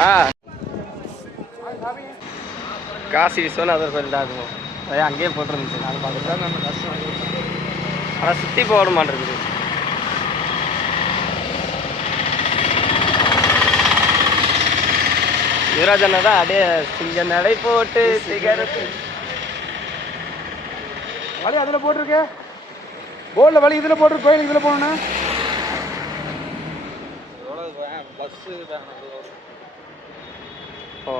ஆ. காசி விஸ்வநாதர் கோயில் தான் இருக்கும் அதே அங்கேயே போட்டிருந்துச்சு. நான் பார்த்துட்டு நம்ம கஷ்டம் ஆனால் சுற்றி போட மாட்டேங்குது. யுவராஜனா தான் அப்படியே சிங்க நடை போட்டு சிகரெட்டு வழி அதில் போட்டிருக்கு. போர்டில் வழி இதில் போட்டிருக்கு கோயில் இதில் போகணுண்ணா ஓ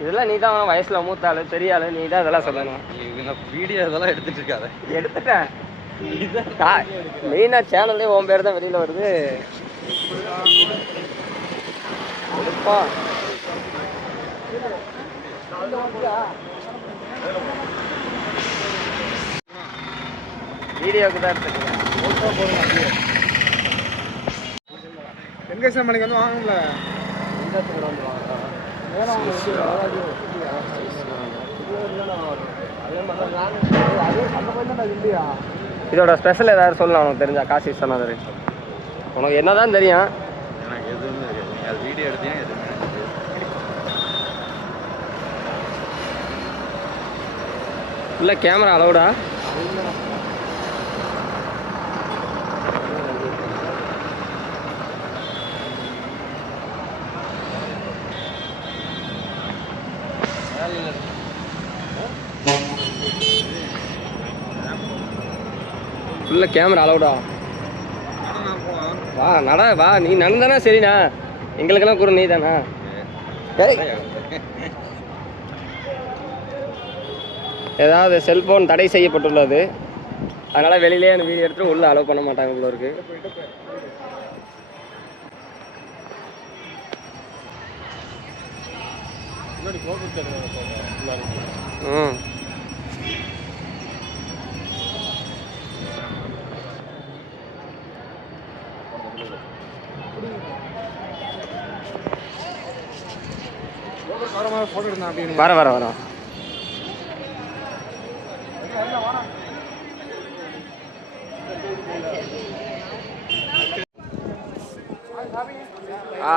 இதெல்லாம் நீ தான் வயசுல மூத்த ஆளு பெரிய ஆளு நீ தான் இதெல்லாம் சொல்லணும். இவங்க வீடியோ இதெல்லாம் எடுத்துட்டு இருக்காத எடுத்துட்டேன் மெயினாக சேனல்லே உன் பேர் தான் வெளியில் வருது. வீடியோக்கு தான் எடுத்துக்கிறேன். வெங்கடேசன் மணிக்கு வந்து வாங்கல இதோட ஸ்பெஷல் ஏதாவது சொல்லலாம் உனக்கு தெரிஞ்சா காசி விஸ்வநாதர் உனக்கு என்னதான் தெரியும்? எனக்கு எதுவுமே தெரியாது. நீங்க அது வீடியோ எடுத்தீங்கன்னா எதுவுமே எனக்கு தெரியாது. இல்லை கேமரா அலவுடா ஃபுல்லாக கேமரா அலவுடா வா நட வா. நீ நடந்தானா சரிண்ணா. எங்களுக்கெல்லாம் குரு நீ தானா ஏதாவது செல்போன் தடை செய்யப்பட்டுள்ளது. அதனால் வெளியிலே அந்த வீடியோ எடுத்துட்டு உள்ளே அலோவ் பண்ண மாட்டாங்க இவ்வளோ இருக்கு. ம். வர வர வர. ஆ.